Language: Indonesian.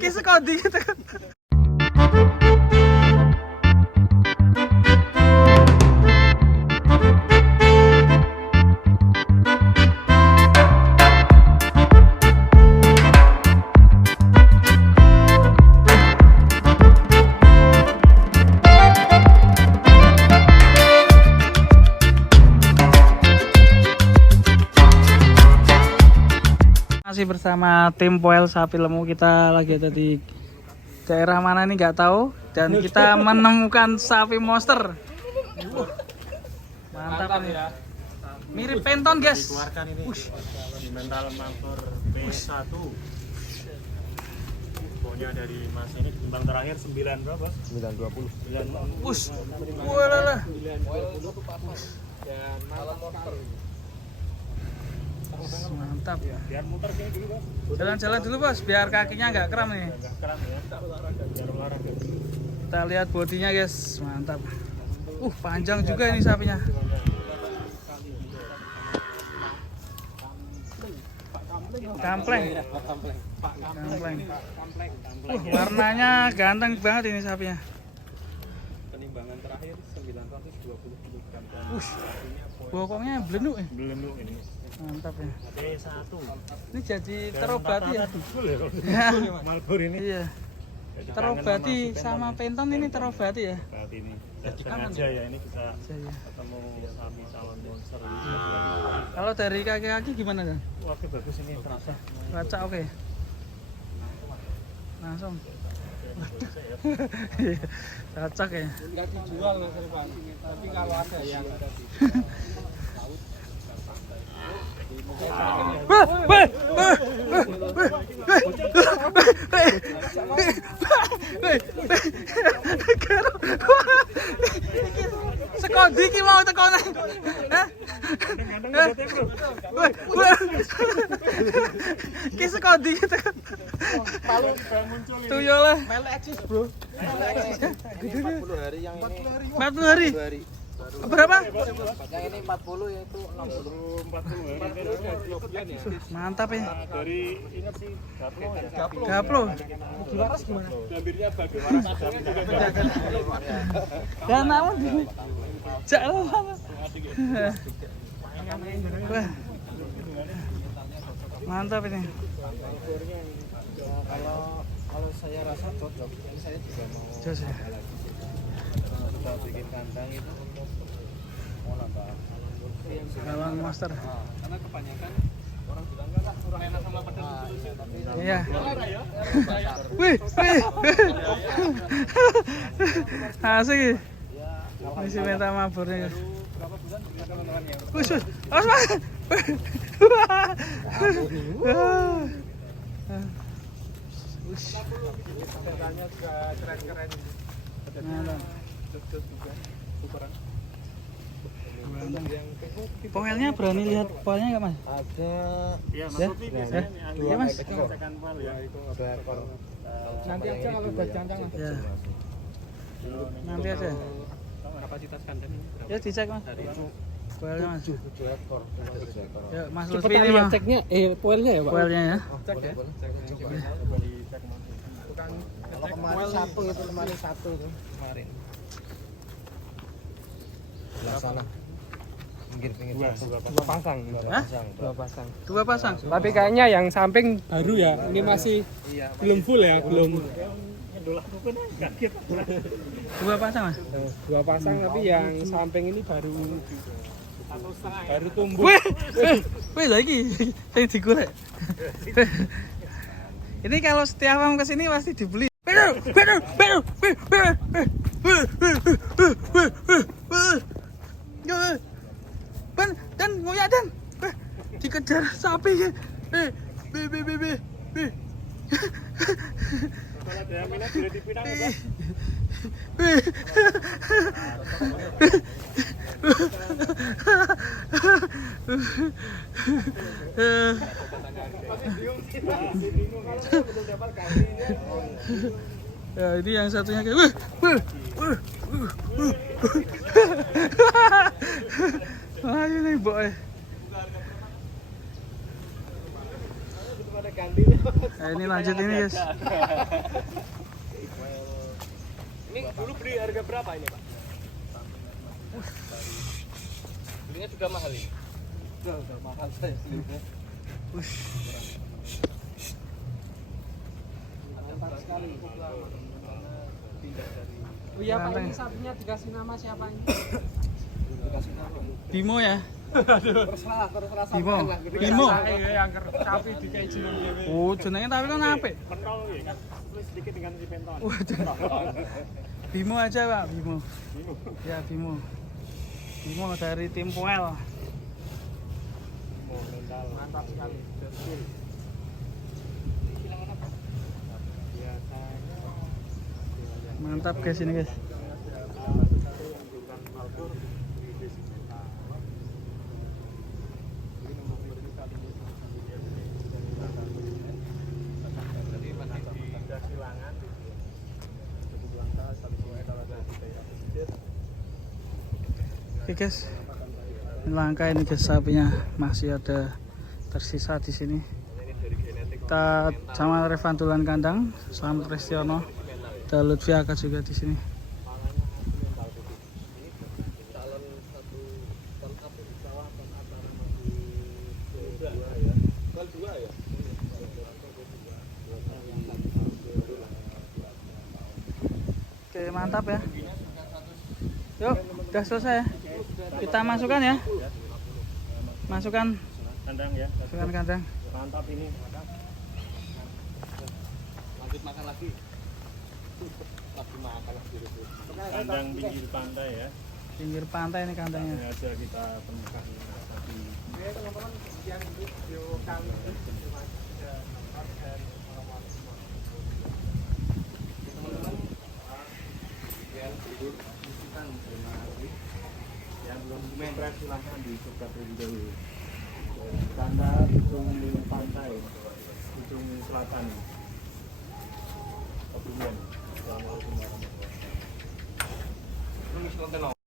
Kisah kodi gitu kan. Masih bersama tim Poel Sapi Lemu, kita lagi ada di daerah mana nih nggak tahu, dan kita menemukan sapi monster. Mantap nih. Mirip penton guys. Dikeluarkan ini di mental mampur B1. Pokoknya dari Mas ini timbang terakhir 9 berapa? 920. 9. Wush. Walah. Dan malam monster. Mantap ya. Biar muter gini dulu, Bos. Jalan-jalan dulu bos, biar kakinya nggak kram nih. Agak kram ya. Biar olahraga. Kita lihat bodinya guys, mantap. Panjang juga ini sapinya. Kampleng. Warnanya ganteng banget ini sapinya. Penimbangan terakhir 920 kg. Bokongnya belenduk ya. Belum ini. Mantap ya. B1. Ini jadi terobati ya. Ya. Malbur ini. Iya. Terobati sama penton ini terobati ya. Saat ini. Sengaja ya ini bisa ketemu sapi calon monster. Kalau dari kaki-kaki gimana kan? Oke, bagus ini terasa. Baca oke. Langsung. Cocok ya. Enggak dijual Mas Irfan, tapi kalau ada yang Sekondi ki mau tekono. Ki sekondi gitu kan. Paling muncul ini. Tuyul lah. melu eksis, Bro. Melu eksis. 40 hari yang ini. 40 hari. Berapa? Yang ini 40 yaitu 60. 40 Mantap ya. dari ingat sih Gaplo. Gaplo. Diwaras gimana? Gambirnya bagus. Waras juga Dan namun jalan. Wah. Mantap ini. Kalau saya rasa cocok. Ini saya juga mau Jos ya. kita bikin kandang itu untuk mau nambah Galon monster. karena kebanyakan orang bilang enggak kurang enak sama pedas itu. Iya. Wih. Asik. Misi minta maburnya. Berapa bulan beli teman-teman yang Wih. Awas Mas. sepedanya juga keren-keren. Jog-jog juga. Superan. Yang Poelnya berani lihat poelnya nggak Mas? ada Iya, Mas Ya? Lutfi biasanya Iya, Mas. cek-cekan pal ya. dua ekor. Nanti aja kalau udah jantan Mas. Ya. Nanti aja. Kapasitas kandang ini berapa? Ya dicek Mas. Poelnya Mas. 7 ekor. Ya Mas Lutfi ini mah. ceknya poelnya ya, Pak. Poelnya ya. Cek ya. Bukan kalau kemarin satu itu kemarin satu itu kemarin. Belah sana. Pinggir-pinggir. Dua pasang. Hah? Dua pasang. Dua pasang. Tapi kayaknya yang samping baru ya. Ini masih Iya. belum full ya, belum. Dua pasang Mas. Dua pasang tapi yang samping ini baru tumbuh. Wih lagi. Saya digorek. Ini kalau setiap malam kesini pasti dibeli. Dan ngoyak dan dikejar sapi. Kalau ada minat boleh dipinang ya, Bos. Ya ini yang satunya kayak wah ini boy. ganti. Nah, ini lanjut ini guys. Ini dulu beli harga berapa ini Pak? Belinya juga mahal ini. Udah mahal saya belinya. Mantap sekali. Pindah dari Oh iya Pak, ini sapinya dikasih nama siapa ini? dikasih nama. Bimo ya. Terserah Bimo. sampean lah. Bimo. Yang sapi dikasih jeneng dhewe. Oh, jenenge tapi kan apik. Pentol ya kan, tulis sedikit dengan si penton. Bimo aja Pak, Bimo. Ya Bimo. Bimo dari tim Poel. Mantap sekali. Mantap guys ini guys. Oke guys, ini langka ini guys, sapinya masih ada tersisa di sini. Kita sama Revantulan kandang, Selamat Kristiono, ada Lutfi Aka juga di sini. Oke mantap ya. Yuk, udah selesai ya. Kita masukkan ya. Masukkan Kandang ya. masukkan kandang. Mantap ini. Lanjut makan lagi. Lagi makan lagi. Kandang pinggir pantai ya. Pinggir pantai ini kandangnya. Ini aja kita temukan sapi. Oke teman-teman, sekian dulu video kali ini. Terima kasih sudah nonton dan Teman-teman, yang tidur kan terima kasih. Yang belum subscribe silahkan di subscribe terlebih dahulu. Tanda ujung pantai, ujung selatan. Kemudian, assalamualaikum warahmatullahi wabarakatuh.